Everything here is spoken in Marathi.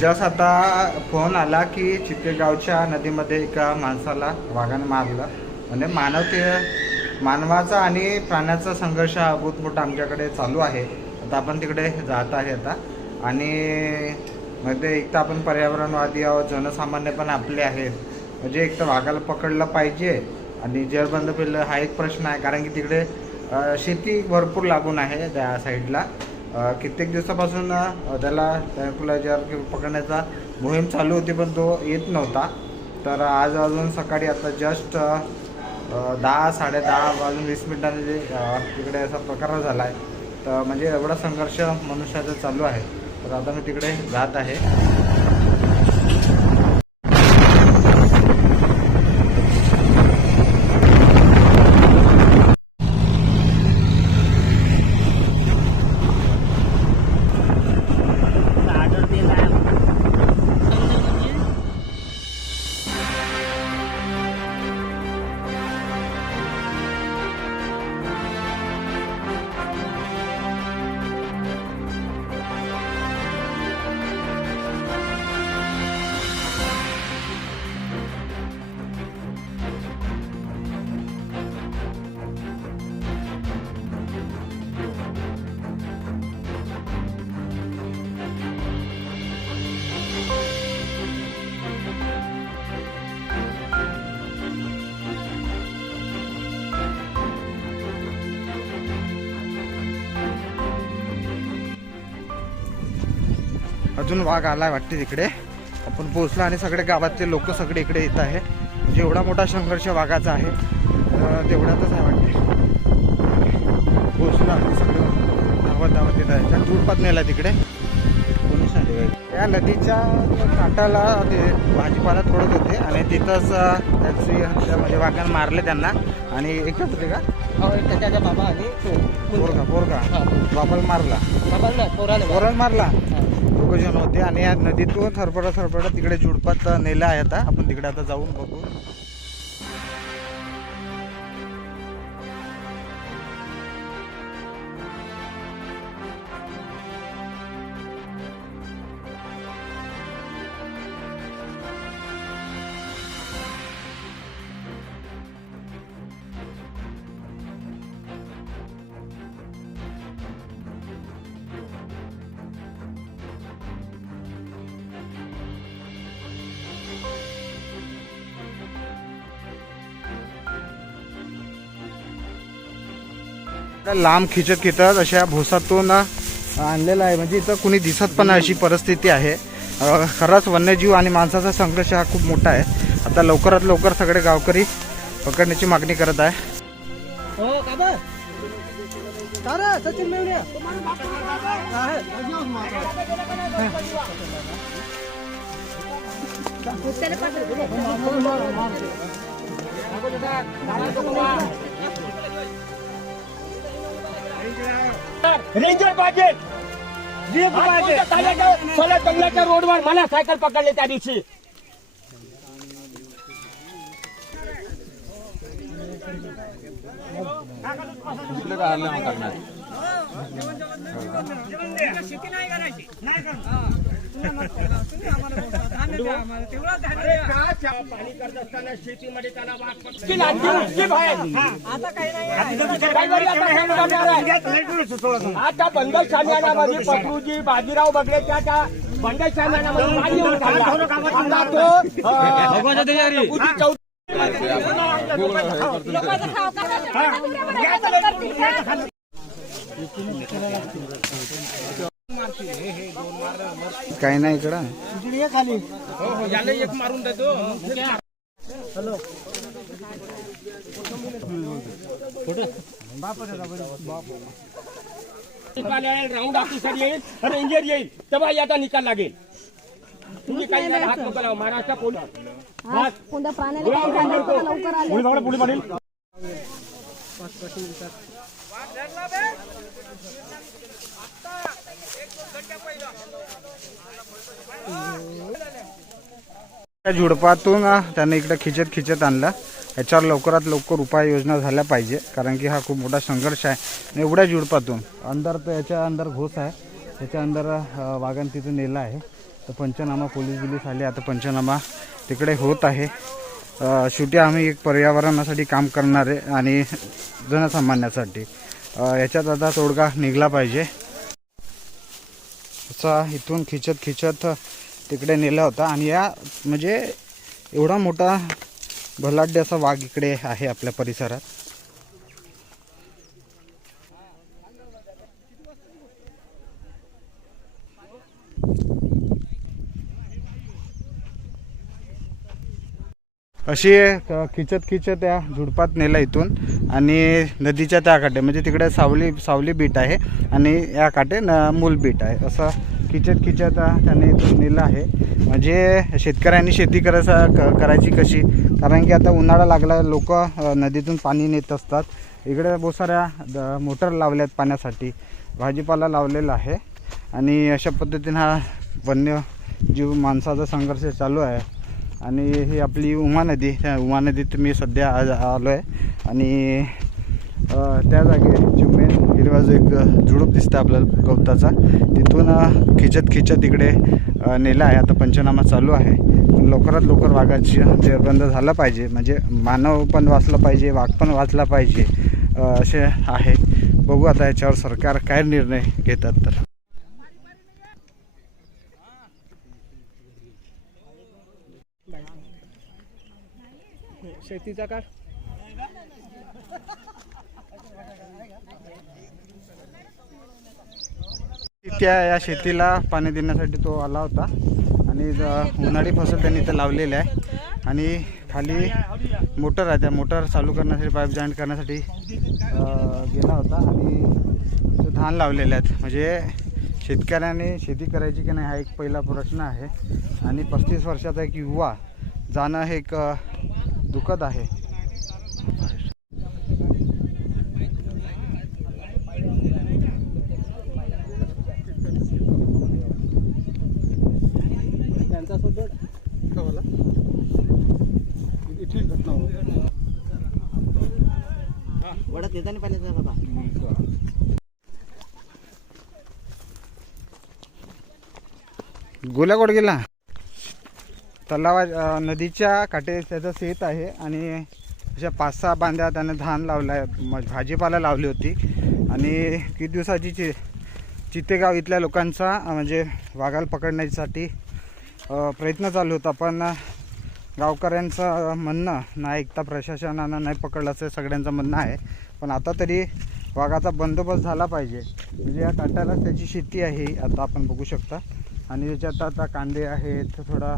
जस्ट आता फोन आला की चितेगावच्या नदीमध्ये एका माणसाला वाघाने मारलं. म्हणजे मानव ते मानवाचा आणि प्राण्याचा संघर्ष हा मोठा आमच्याकडे चालू आहे. आता आपण तिकडे जात आहे आता. आणि मध्ये एक तर आपण पर्यावरणवादी आहोत जनसामान्य पण आपले आहेत. म्हणजे एक तर वाघाला पकडलं पाहिजे आणि जेरबंद पिल्लं हा एक प्रश्न आहे. कारण की तिकडे शेती भरपूर लागून आहे त्या साईडला कित्येक दिवसापासून त्याला त्याला जर पकडण्याचा मोहीम चालू होती पण तो येत नव्हता. तर आज अजून सकाळी आता जस्ट दहा साडेदहा वाजून वीस मिनिटांनी जे तिकडे असा प्रकार झाला आहे तर म्हणजे एवढा संघर्ष मनुष्याचा चालू आहे. तर आता मी तिकडे जात आहे. अजून वाघ आलाय वाटते तिकडे. आपण पोहोचलो आणि सगळे गावातले लोक सगळे इकडे येत आहे. म्हणजे एवढा मोठा संघर्ष वाघाचा आहे. तेवढ्यातच आहे वाटते. पोहोचलो आणि सगळं. धावत धावत येत आहे. दूरपात नेला तिकडे. या नदीच्या काठाला ते भाजीपाला तोडत होते आणि तिथंच त्याची हत्या म्हणजे वाघानं मारले त्यांना. आणि एकच होते का? हो एक त्याचा बाबा आणि पोरगा पोरगा. बाबाला मारला. बाबा ना पोराने पोराला मारला? हा. होते आणि या नदीतून थरफडा थरफडा तिकडे झुडपात नेलं आहे आता आपण तिकडे आता जाऊन बघू लांब खिचत खिचत अशा भोसातून आणलेलं आहे. म्हणजे इथं कुणी दिसत पण नाही अशी परिस्थिती आहे. खरंच वन्यजीव आणि माणसाचा संघर्ष हा खूप मोठा आहे. आता लवकरात लवकर सगळे गावकरी पकडण्याची मागणी करत आहे. हो का बा तारा सचिन मेवण्या रेंजर पाहिजे मला जंगलाच्या रोडवर मला सायकल पकडले त्या दिवशी पाणी करत असताना शेतीमध्ये त्याला आता हे. आता बंद शामियानामध्ये पटरूजी बाजीराव बगडे त्या त्या बंद शामियानामध्ये तो, काही नाही इकडं. याला एक मारून देतो निकाल येईल राऊंड ऑफिसर येईल रेंजर येईल तेव्हा याचा निकाल लागेल तुम्ही काही जण हात नको लावा. महाराष्ट्र पोलीस कोणत्या प्राण्याला त्या झुडपातून त्याने इकडे खिचत खिचत आणलं. याच्यावर लवकरात लवकर उपाययोजना झाल्या पाहिजे कारण की हा खूप मोठा संघर्ष आहे. आणि एवढ्या झुडपातून अंदर तर याच्या अंदर घोस आहे त्याच्या अंदर अ, वाघानं नेला नेलं आहे. तर पंचनामा पोलीस बिलीस आले आता पंचनामा तिकडे होत आहे. शेवटी आम्ही एक पर्यावरणासाठी काम करणारे आणि जनसामान्यासाठी. याच्यात आता तोडगा निघला पाहिजे. वरचा इथून खिचत खिचत तिकडे नेला होता. आणि या म्हणजे एवढा मोठा भलाढ्य असा वाघ इकडे आहे आपल्या परिसरात. अशी खिचत खिचत या झुडपात नेला इथून. आणि नदीच्या त्या काठे म्हणजे तिकडे सावली सावली बीट आहे. आणि या काठे न मूल बीट आहे. असं खिचत खिचत त्यांनी त्याने इथून नेलं आहे. म्हणजे शेतकऱ्यांनी शेती करायचा क करायची कशी? कारण की आता उन्हाळा लागला लोक नदीतून पाणी नेत असतात. इकडे बहुत साऱ्या द- मोटर लावल्यात पाण्यासाठी. भाजीपाला लावलेला आहे. आणि अशा पद्धतीनं हा वन्यजीव माणसाचा संघर्ष चालू आहे. आणि ही आपली उमा नदी त्या उमा नदीत मी सध्या आज आलो आहे आणि त्या जागे मेन हिरवा बाजू एक झुडूप दिसतं आपल्याला गवताचा. तिथून खिचत खिचत इकडे नेलं नेला आहे. आता पंचनामा चालू आहे. पण लवकरात लवकर वाघाची जेरबंद झाला झालं पाहिजे. म्हणजे मानव पण वाचला पाहिजे वाघ पण वाचला पाहिजे असे आहे. बघू आता याच्यावर सरकार काय निर्णय घेतात तर. शेतीचा का त्या या शेतीला पाणी देण्यासाठी तो आला होता. आणि उन्हाळी फसल त्यांनी इथं लावलेली आहे. आणि खाली मोटर आहे. त्या मोटर चालू करण्यासाठी पाईप जॉईंट करण्यासाठी गेला होता. आणि तो धान लावलेले आहेत. म्हणजे शेतकऱ्याने शेती करायची की नाही हा एक पहिला प्रश्न आहे. आणि पस्तीस वर्षाचा एक युवा जाणं हे एक दुःखद आहे. वडा येताना पाहिजे बाबा. गोल्या गेला. तलावा नदीच्या काठे त्याचं शेत आहे आणि अशा पाच सहा बांध्या त्यानं धान लावला आहे. म- भाजीपाला लावली होती. आणि किती दिवसाची चि चितेगाव इथल्या लोकांचा म्हणजे वाघाला पकडण्यासाठी प्रयत्न चालू होता. पण गावकऱ्यांचं म्हणणं नाही ऐकता प्रशासनानं नाही पकडलं असं सगळ्यांचं म्हणणं आहे. पण आता तरी वाघाचा बंदोबस्त झाला पाहिजे. म्हणजे या काट्याला त्याची शेती आहे आता आपण बघू शकता. आणि त्याच्यात आता कांदे आहेत थोडा